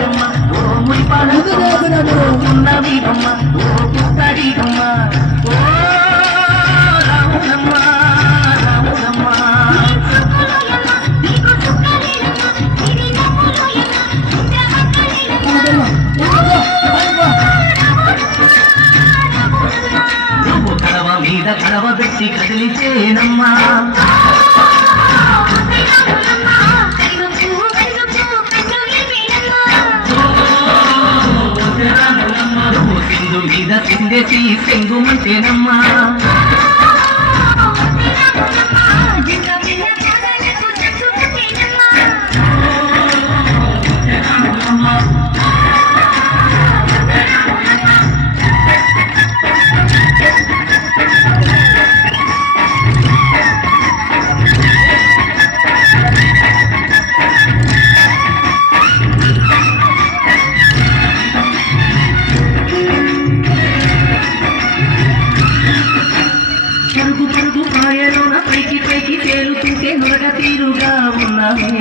పారమ్మ ఓ ముడిపాలమ్మ ఉన్నవీరమ్మ ఓ పుట్టడిగమ్మ ఓ రాములమ్మ రాములమ్మ నువ్వు కడవ మీద కడవ పెట్టి కదిలితేనమ్మా సింధు మీద సిందేసి సెంగుమంటేనమ్మా పరుగు పరుగు పాయలోన పైకి పైకి తేలుతుంటే నొరగ తీరుగా ఉన్నావే